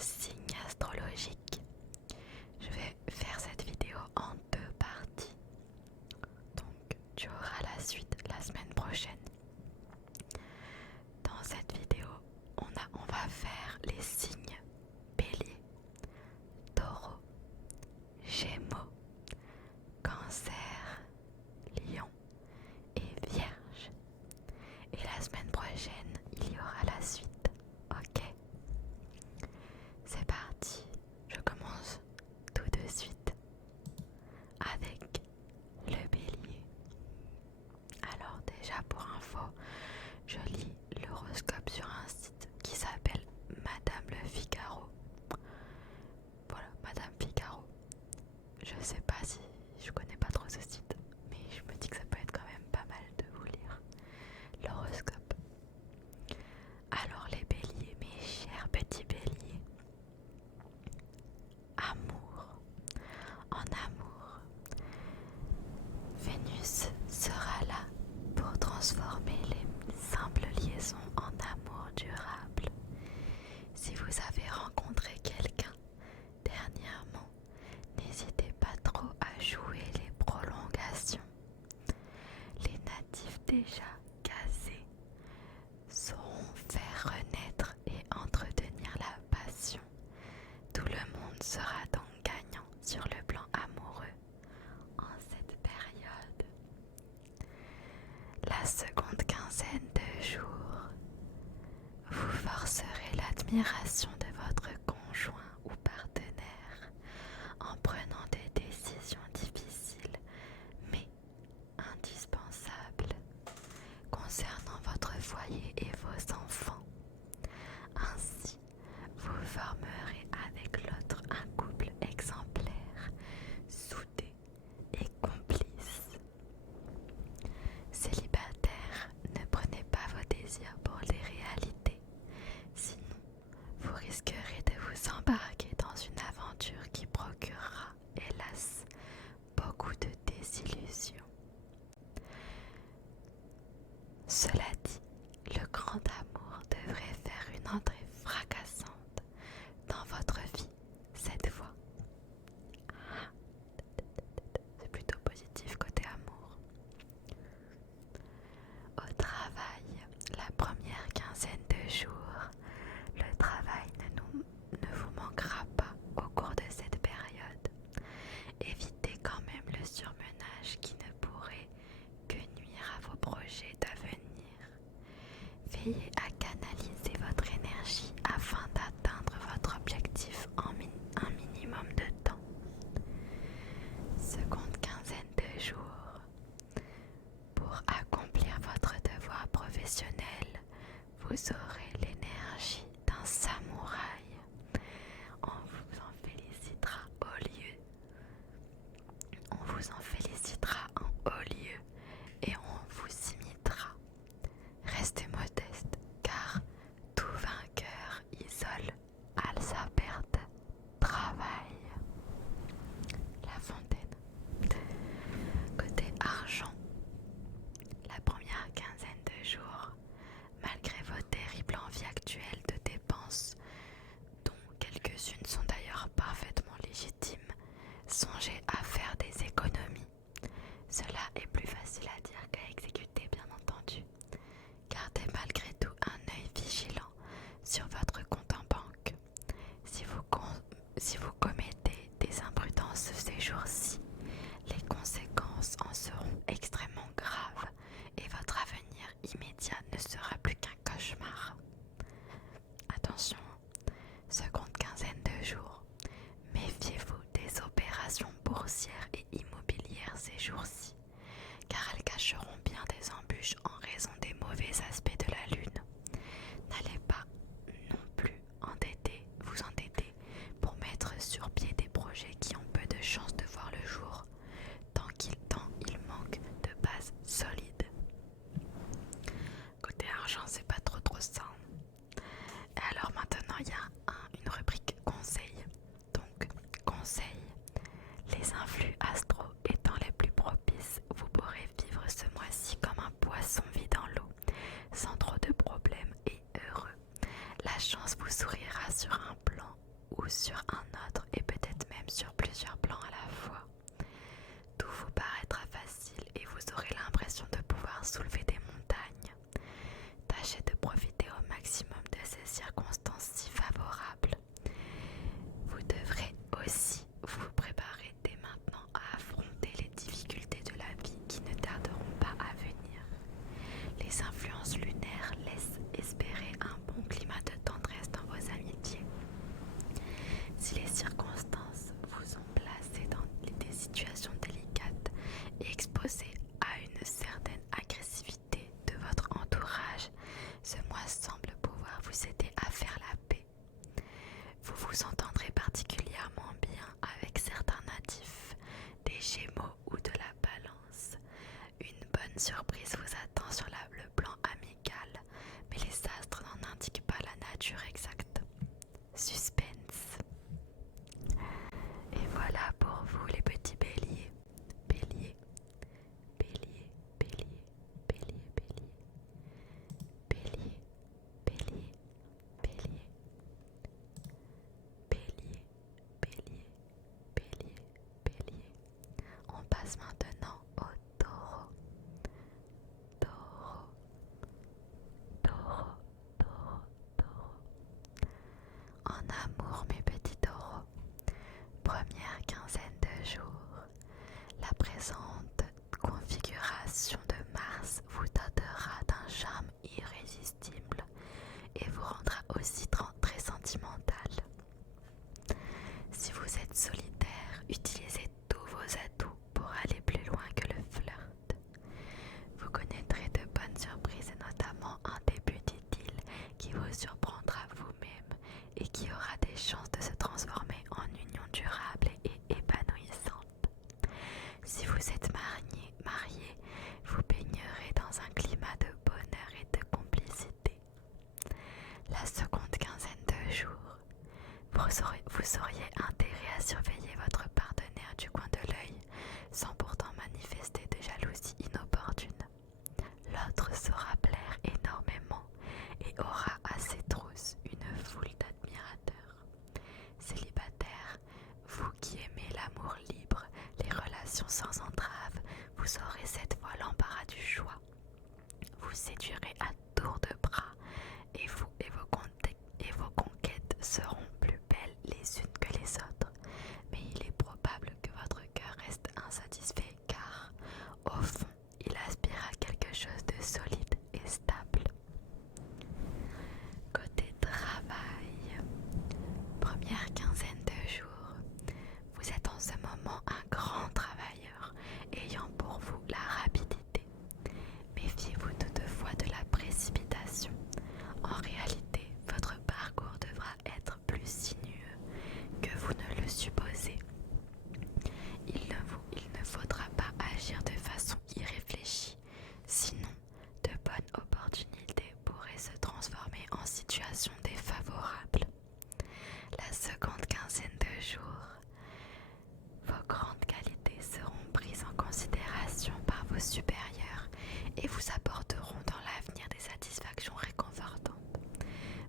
signes astrologiques. Je vais faire cette vidéo en deux parties. Donc tu auras la suite la semaine prochaine. Dans cette vidéo, on va faire les signes Bélier, Taureau, Gémeaux, Cancer, Lion et Vierge. Et la semaine prochaine, il y aura la suite. Ok? C'est parti. Je commence tout de suite avec le Bélier. Alors déjà pour info, je lis l'horoscope sur un site qui s'appelle Madame Le Figaro. Voilà, Madame Figaro. Je sais pas si je connais pas trop ce site, mais je me dis que ça peut être quand même pas mal de vous lire l'horoscope. Alors les béliers, mes chers petits béliers, amour. En amour, Vénus sera là pour transformer les simples liaisons en amour durable. Si vous avez rencontré quelqu'un dernièrement, n'hésitez pas trop à jouer les prolongations. Les natifs déjà casés sauront faire renaître et entretenir la passion. Tout le monde sera donc gagnant sur le plan amoureux en cette période. La seconde quinzaine de jours, vous forcerez l'admiration de votre conjoint ou partenaire en prenant des décisions difficiles mais indispensables concernant votre foyer et vos enfants. Ainsi, vous formerez avec l'autre un couple exemplaire, soudé et complice. Célibataires, ne prenez pas vos désirs pour des réalités, sinon vous risquerez de vous embarquer dans une aventure qui procurera, hélas, beaucoup de désillusions. Cela dit, le grand amour devrait faire une entrée fracassante dans votre vie cette fois. C'est plutôt positif côté amour. Au travail, la première quinzaine de jours, le travail ne vous manquera pas au cours de cette période. Évitez quand même le surmenage qui ne pourrait que nuire à vos projets d'avenir. Veillez à canaliser votre énergie afin d'atteindre votre objectif en un minimum de temps. Seconde quinzaine de jours. Pour accomplir votre devoir professionnel, vous aurez l'énergie d'un samouraï. On vous en félicitera en haut lieu et on vous imitera. Restez modeste, car tout vainqueur isole à sa perte travail. La Fontaine. Côté argent, la première quinzaine de jours, malgré vos terribles envies actuelles de dépenses, dont quelques-unes sont d'ailleurs parfaitement légitimes, songez à faire des économies. Cela est plus facile à dire qu'à exécuter, bien entendu. Gardez malgré tout un œil vigilant sur votre compte en banque. Si vous commettez des imprudences ces jours-ci, les conséquences en seront extrêmement graves et votre avenir immédiat ne sera plus qu'un cauchemar. Attention, seconde quinzaine de jours, méfiez-vous des opérations boursières et immobilières ces jours-ci, car elles cacheront bien des embûches en raison des mauvais aspects de la lune. N'allez pas non plus vous endetter pour mettre sur pied des projets qui ont peu de chances de voir le jour, tant il manque de bases solides. Côté argent, c'est pas trop ça. Et alors maintenant, il y a une rubrique conseils. Donc, conseils. Les influx astraux étant les plus propices, vous pourrez vivre ce mois-ci comme un poisson vit dans l'eau, sans trop de problèmes et heureux. La chance vous sourira sur un plan sur un autre et peut-être même sur plusieurs plans à la fois. Tout vous paraîtra facile et vous aurez l'impression de pouvoir soulever des montagnes. Tâchez de profiter au maximum de ces circonstances si favorables. Vous devrez aussi vous préparer dès maintenant à affronter les difficultés de la vie qui ne tarderont pas à venir. Les influences lunaires laissent espérer un bon climat de tendresse dans vos amitiés. Si les circonstances vous ont placé dans des situations délicates et exposé à une certaine agressivité de votre entourage, ce mois semble pouvoir vous aider à faire la paix. Vous vous entendrez particulièrement bien avec certains natifs, des Gémeaux ou de la Balance. Une bonne surprise vous attend sur le plan amical, mais les astres n'en indiquent pas la nature exacte. Suspense. Et voilà pour vous les petits béliers. Bélier, bélier, bélier, bélier, bélier, bélier, bélier, bélier, bélier, bélier, bélier, bélier. On passe maintenant au taureau. Taureau, taureau, taureau, taureau. En amour, mes petits taureaux, première quinzaine de jours, la présente configuration de Mars vous dotera d'un charme irrésistible et vous rendra aussi très sentimental. Si vous êtes solitaire, utilisez tous vos atouts pour aller plus loin que le flirt. Vous connaîtrez de bonnes surprises et notamment un début d'idylle qui vous surprendra vous-même et qui aura des chances de se transformer en union durable et épanouissante. Si vous êtes marié, vous baignerez dans un climat de bonheur et de complicité. La seconde quinzaine de jours, vous auriez intérêt à surveiller votre partenaire du coin de l'œil sans pourtant manifester de jalousie inopportune. L'autre saura plaire énormément et aura à ses trousses une foule d'admirateurs. Célibataire, vous qui aimez l'amour libre, les relations sans entrave, vous aurez cette fois l'embarras du choix. Vous séduirez à tour de bras et vos conquêtes seront plus belles les unes que les autres. Mais il est probable que votre cœur reste insatisfait car, au fond, il aspire à quelque chose de solide et stable. Côté travail, première quinzaine de jours, vous êtes en ce moment un grand travailleur ayant pour vous la rapidité. Méfiez-vous toutefois de la précipitation. En réalité, votre parcours devra être plus sinueux que vous ne le supposez. Il ne faudra pas agir de façon irréfléchie, sinon de bonnes opportunités pourraient se transformer en situation défavorable. La seconde quinzaine de jours, vos grandes qualités seront prises en considération par vos supérieurs et vous apporteront dans l'avenir des satisfactions réconfortantes.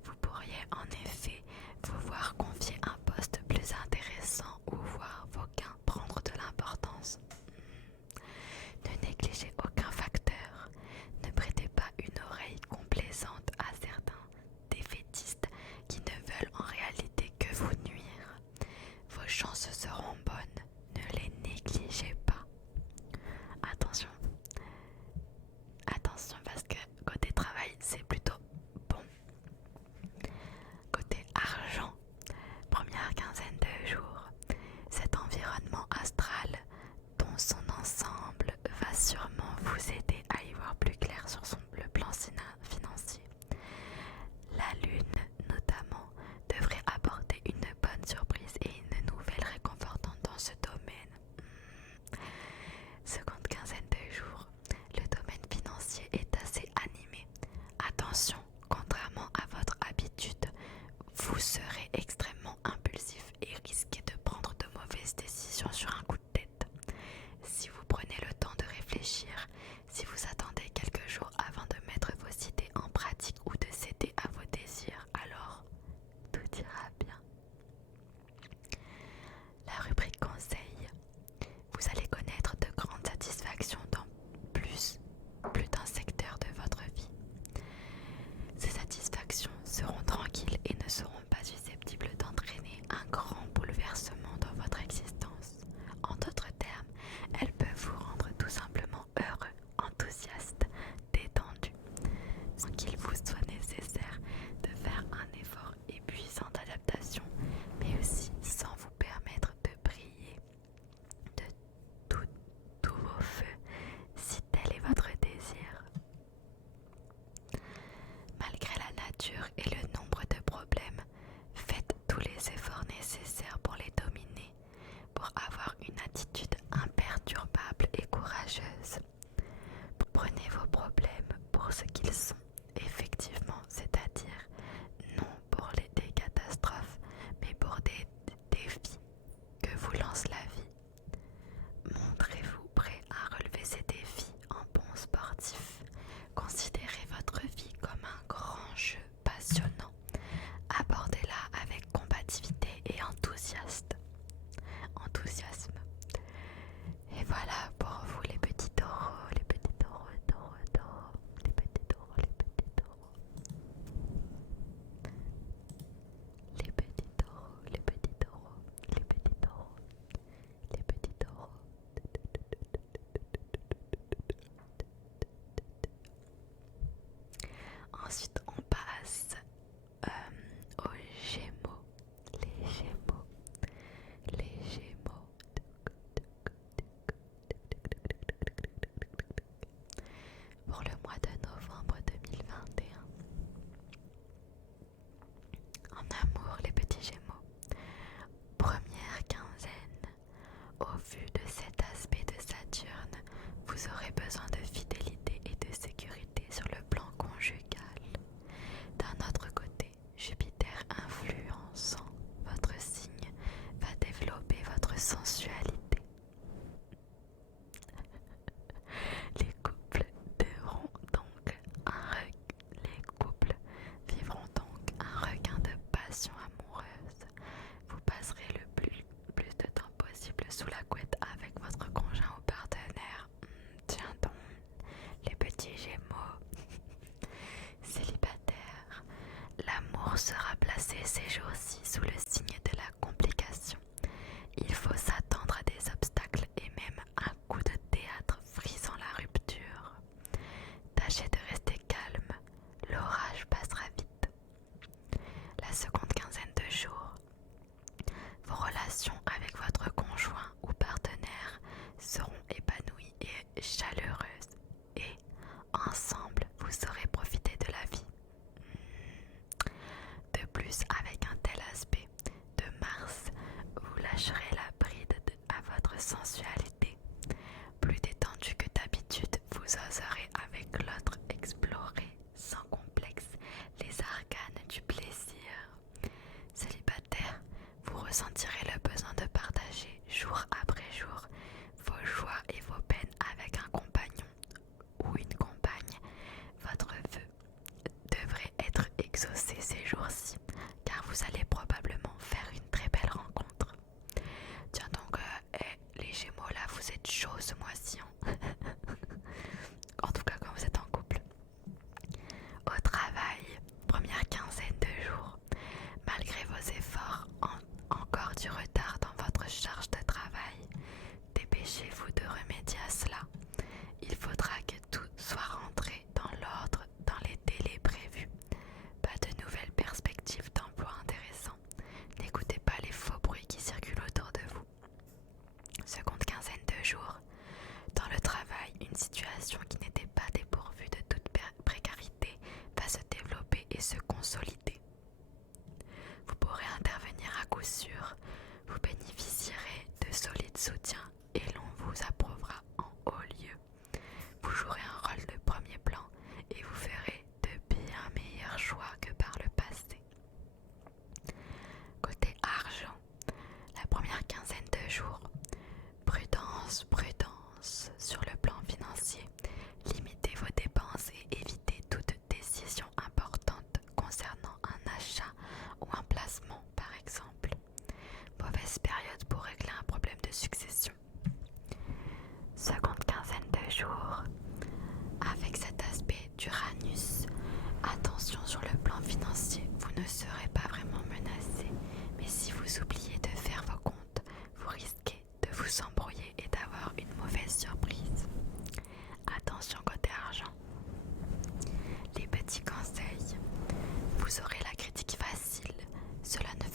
Vous pourriez en effet vous voir confier un poste plus intéressant ou voir vos gains prendre de l'importance. Ne négligez aucun facteur, ne prêtez pas une oreille complaisante à certains défaitistes qui ne veulent en réalité que vous nuire. Vos chances seront bonnes, ne les négligez pas. Attention, Uranus avec un tel aspect de Mars, vous lâcherez la bride à votre sensualité. Plus détendu que d'habitude, vous oserez avec l'autre explorer sans complexe les arcanes du plaisir. Célibataire, vous ressentirez le besoin de partager jour après jour vos joies et vos peines avec un compagnon ou une compagne. Votre vœu devrait être exaucé ces jours-ci, car vous allez probablement faire une très belle rencontre. Tiens donc, les Gémeaux là, vous êtes chauds ce mois-ci, hein. En tout cas quand vous êtes en couple. Au travail, première quinzaine de jours, malgré vos efforts, encore du retard dans votre charge de travail, dépêchez-vous de remédier à cela. Il faudra que tout soit rentré dans l'ordre dans les délais prévus. Pas de nouvelles perspectives d'emploi intéressants. N'écoutez pas les faux bruits qui circulent autour de vous. Seconde quinzaine de jours. Dans le travail, une situation qui n'était pas dépourvue de toute précarité va se développer et se consolider. Vous pourrez intervenir à coup sûr. Vous bénéficierez de solides soutiens et l'on vous approuvera en haut lieu. Vous jouerez un rôle de premier plan et vous ferez de bien meilleurs choix que par le passé. Côté argent, la première quinzaine de jours, prudence, prudence sur le plan financier. Limitez vos dépenses et évitez toute décision importante concernant un achat ou un placement par exemple. Mauvaise période pour régler un problème de succession. Seconde quinzaine de jours, avec cet aspect d'Uranus, attention sur le plan financier, vous ne serez pas vraiment menacé, mais si vous oubliez de faire vos comptes, vous risquez de vous embrouiller et d'avoir une mauvaise surprise. Attention côté argent. Les petits conseils. Vous aurez la critique facile. Cela ne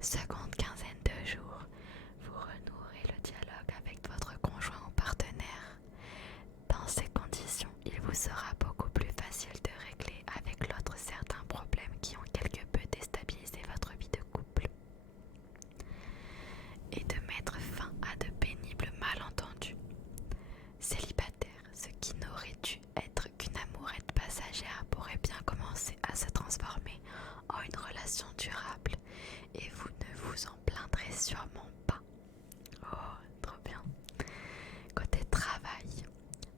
Seconde quinzaine de jours, vous renouerez le dialogue avec votre conjoint ou partenaire. Dans ces conditions, il vous sera beaucoup plus facile de régler avec l'autre certains problèmes qui ont quelque peu déstabilisé votre vie de couple et de mettre fin à de pénibles malentendus. Célibataire, ce qui n'aurait dû être qu'une amourette passagère pourrait bien commencer à se transformer en une relation durable et vous ne vous en plaindrez sûrement pas. Oh, trop bien. Côté travail,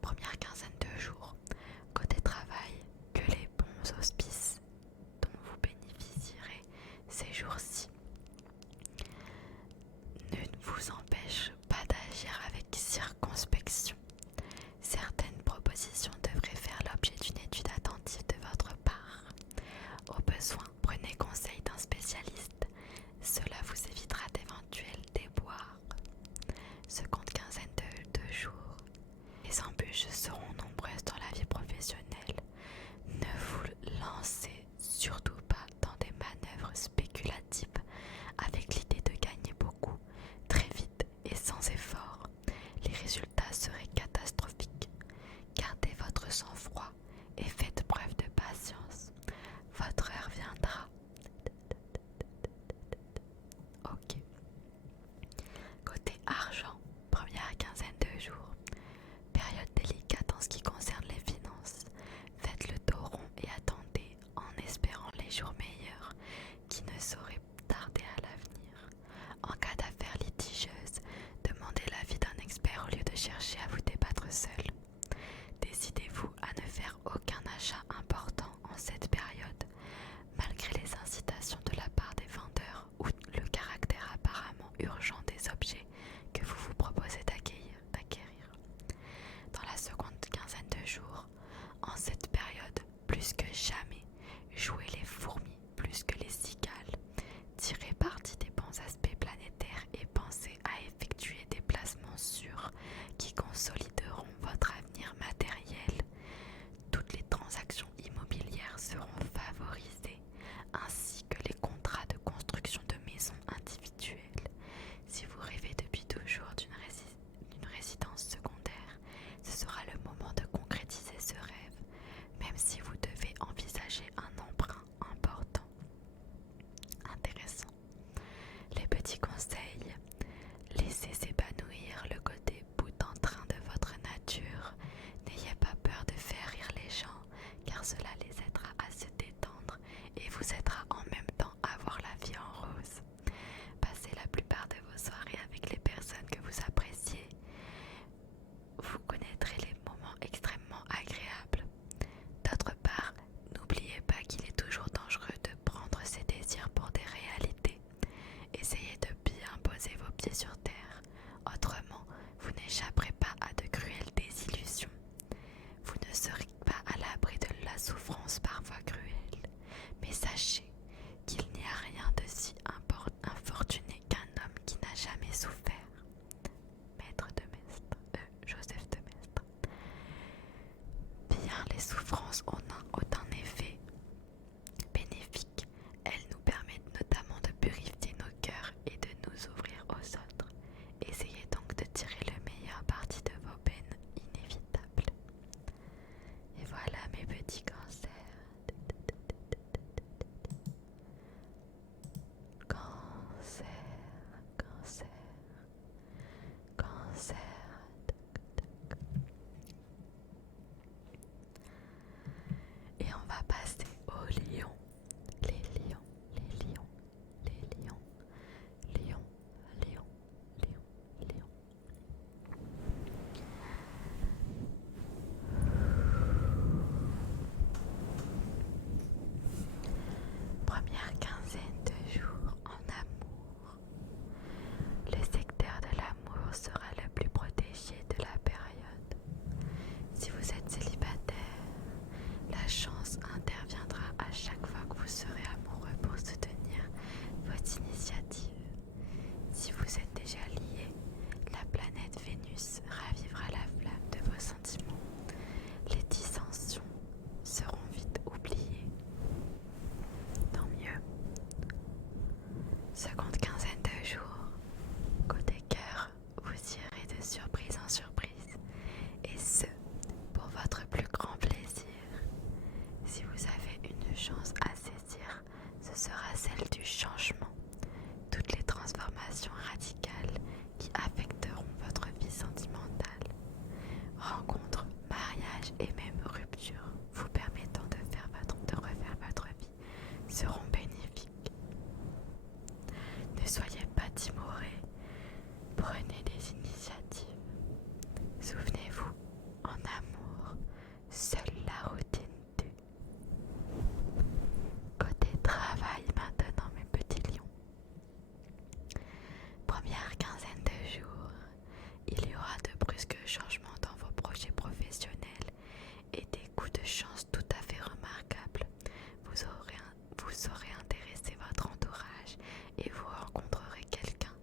première quinzaine de jours. Seconde quinzaine de jours, côté cœur, vous irez de surprise en surprise, et ce, pour votre plus grand plaisir. Si vous avez une chance à saisir, ce sera celle du changement. Toutes les transformations radicales qui affecteront votre vie sentimentale. Rencontres, mariages et même ruptures vous permettant de refaire votre vie seront bénéfiques. Ne soyez pas timorés, prenez des initiatives. Souvenez-vous, en amour, seule la routine tue. Côté travail maintenant, mes petits lions. Première quinzaine de jours, il y aura de brusques changements dans vos projets professionnels et des coups de chance tout à fait remarquables. Vous saurez intéresser votre entourage et vous rencontrerez quelqu'un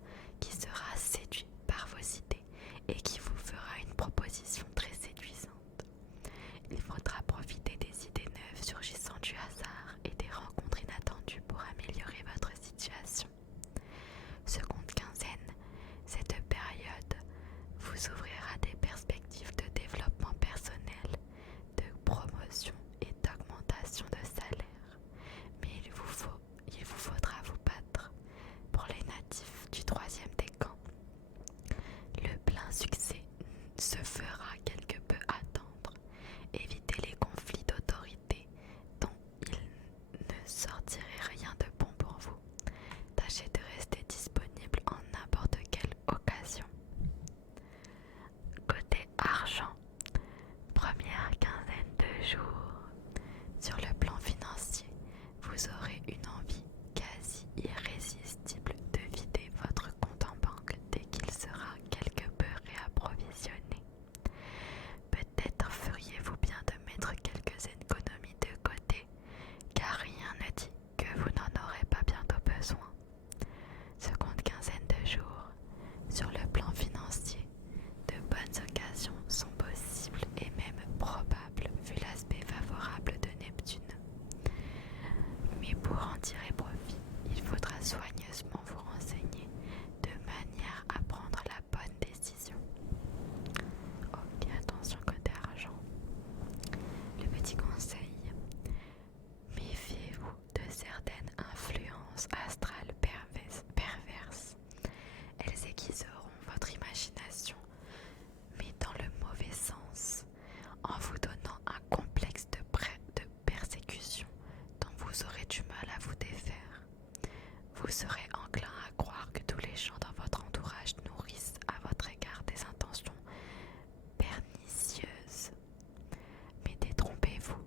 qui sera séduit par vos idées et qui vous fera une proposition très séduisante. Il faudra profiter des idées neuves surgissant du hasard et des rencontres inattendues pour améliorer votre situation. Seconde quinzaine, cette période vous ouvrira des perspectives de développement personnel, de promotion et d'augmentation de salaire. Mais il vous faudra vous battre. Pour les natifs du troisième décan, le plein succès se fera quelque peu attendre. Évitez les conflits d'autorité dont il ne sortirait rien de bon pour vous. Tâchez de rester disponible en n'importe quelle occasion. Côté argent, première quinzaine de jours. Sur le plan financier, vous aurez une envie quasi irrésistible de vider votre compte en banque dès qu'il sera quelque peu réapprovisionné. Peut-être feriez-vous bien de mettre quelques économies de côté, car rien ne dit que vous n'en aurez pas bientôt besoin. Seconde quinzaine de jours, sur le plan financier, de bonnes occasions sont possibles et même probables vu l'aspect favorable de Neptune. Mais pour en tirer profit, il faudra soigneusement vous renseigner de manière à prendre la bonne décision. Ok, attention côté argent. Le petit conseil, méfiez-vous de certaines influences astrales perverses. Elles aiguiseront votre imagination, mais dans le mauvais sens, en vous donnant un complexe de persécution dont vous aurez du mal à vous défaire. Vous serez enclin à croire que tous les gens dans votre entourage nourrissent à votre égard des intentions pernicieuses. Mais détrompez-vous,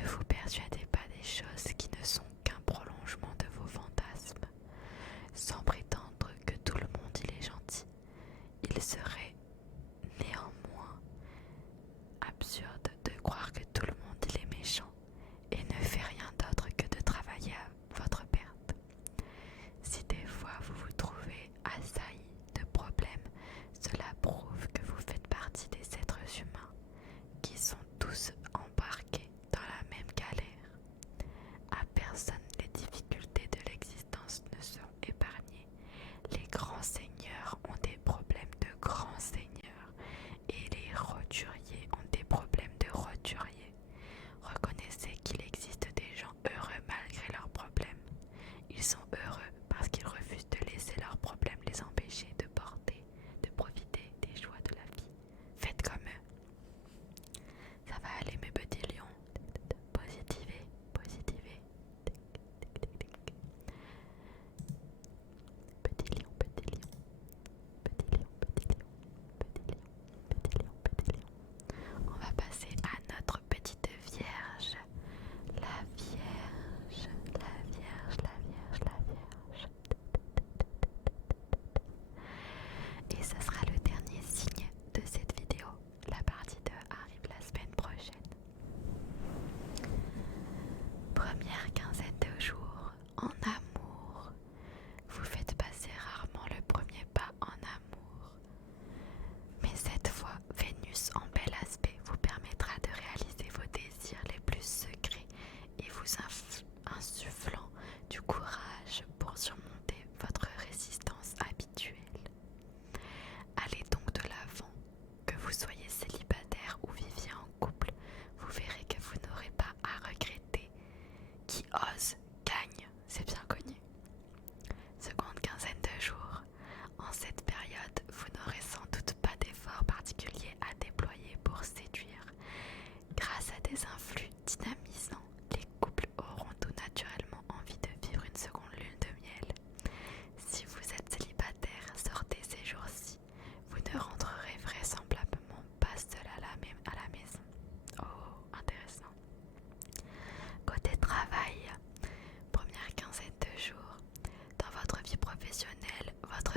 ne vous persuadez pas des choses qui ne sont qu'un prolongement de vos fantasmes. Sans prétendre que tout le monde il est gentil, il serait néanmoins absurde de croire que tout le monde il est méchant et ne fait rien d'autre que de travailler à votre perte. Si des fois vous vous trouvez assailli de problèmes, cela prouve que vous faites partie des êtres humains qui sont tous embarqués dans la même galère. À personne les difficultés de l'existence ne seront épargnées,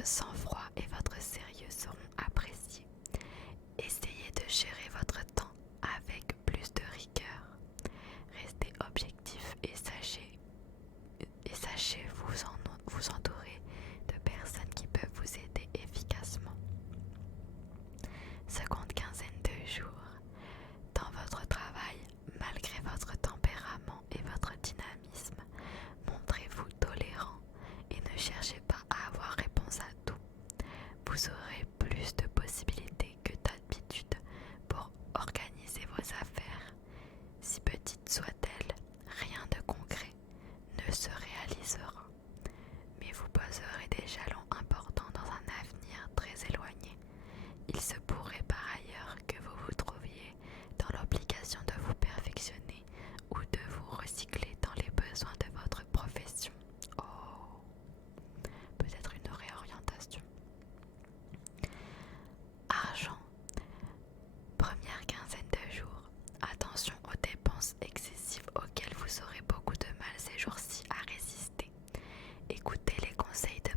sang-froid et votre sérieux seront appréciés. Essayez de gérer votre temps avec plus de rigueur. Restez objectif et sachez vous entourer de personnes qui peuvent vous aider efficacement. Seconde quinzaine de jours. Dans votre travail, malgré votre tempérament et votre dynamisme, montrez-vous tolérant et ne cherchez pas à avoir réponse à tout. Vous aurez plus de possibilités que d'habitude pour organiser vos affaires. Si petites soient-elles, rien de concret ne se réalisera. Mais vous poserez des jalons importants dans un avenir très éloigné. Il se pourrait par ailleurs que vous vous trouviez dans l'obligation de vous perfectionner ou de vous recycler dans les besoins de votre profession. Oh, peut-être une réorientation. Argent. Première quinzaine de jours. Attention aux dépenses excessives auxquelles vous aurez beaucoup de mal ces jours-ci à résister. Écoutez les conseils de